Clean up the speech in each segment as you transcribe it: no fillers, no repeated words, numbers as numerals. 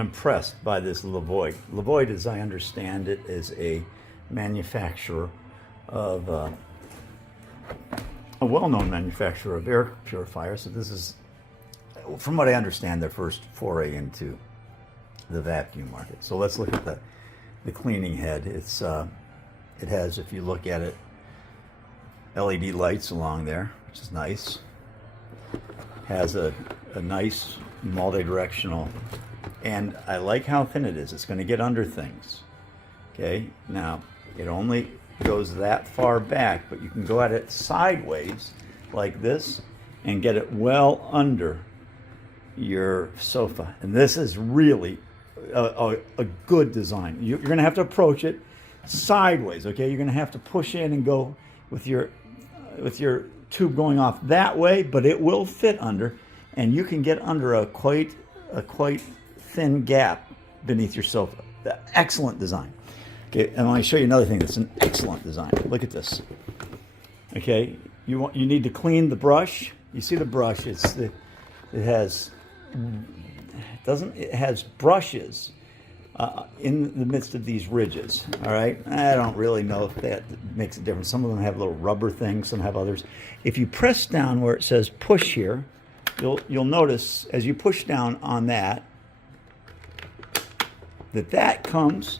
impressed by this LEVOIT. LEVOIT, as I understand it, is a manufacturer of a well-known manufacturer of air purifiers. So this is, from what I understand, their first foray into the vacuum market. So let's look at the cleaning head. It's it has, if you look at it, LED lights along there, which is nice. Has a nice multi-directional, and I like how thin it is. It's going to get under things. Okay, now it only goes that far back, but you can go at it sideways like this and get it well under your sofa. And this is really a good design. You're going to have to approach it sideways. Okay, you're going to have to push in and go with your tube going off that way, but it will fit under, and you can get under a quite thin gap beneath your sofa. Excellent design. Okay, and I want to show you another thing that's an excellent design. Look at this. Okay, you need to clean the brush. You see the brush? It has brushes in the midst of these ridges. All right, I don't really know if that makes a difference. Some of them have little rubber things, some have others. If you press down where it says push here, you'll notice as you push down on that comes,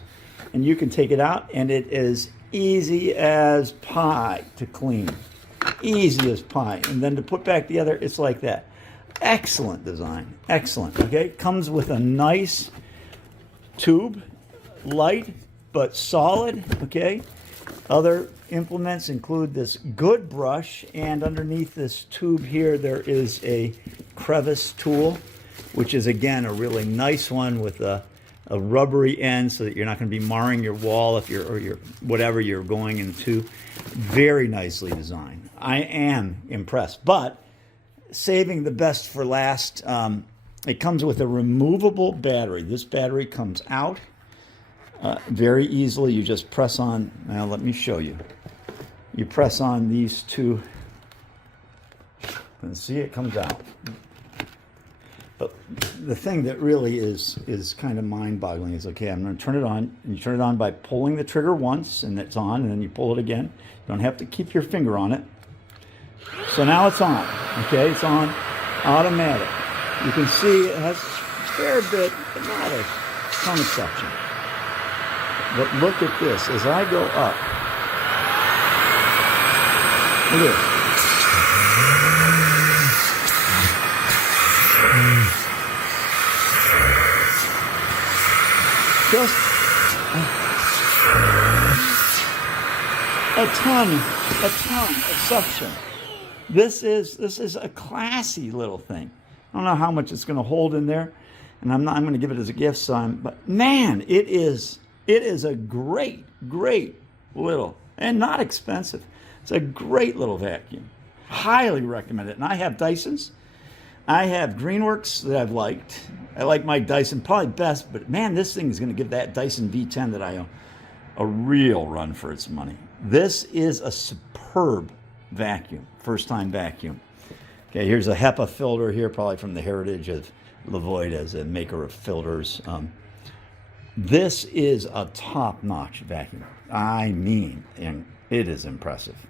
and you can take it out, and it is easy as pie to clean. Easy as pie. And then to put back the other, it's like that. Excellent design. Excellent. Okay, comes with a nice tube, light but solid. Okay, other implements include this good brush, and underneath this tube here there is a crevice tool, which is again a really nice one with a rubbery end, so that you're not going to be marring your wall if you're whatever you're going into. Very nicely designed. I am impressed, but saving the best for last. It comes with a removable battery. This battery comes out very easily. You just press on. Now let me show you. You press on these two, and see it comes out. But the thing that really is kind of mind-boggling is, okay, I'm going to turn it on, and you turn it on by pulling the trigger once, and it's on, and then you pull it again. You don't have to keep your finger on it. So now it's on. Okay, it's on automatic. You can see it has a fair bit, but not a ton of suction. But look at this. As I go up, look at this. Just a ton of suction. This is a classy little thing. I don't know how much it's going to hold in there, and I'm going to give it as a gift. But man, it is a great little, and not expensive. It's a great little vacuum. Highly recommend it. And I have Dysons. I have Greenworks that I've liked. I like my Dyson probably best, but man, this thing is going to give that Dyson V10 that I own a real run for its money. This is a superb vacuum, first-time vacuum. Okay, here's a HEPA filter here, probably from the heritage of LEVOIT as a maker of filters. This is a top-notch vacuum. I mean, and it is impressive.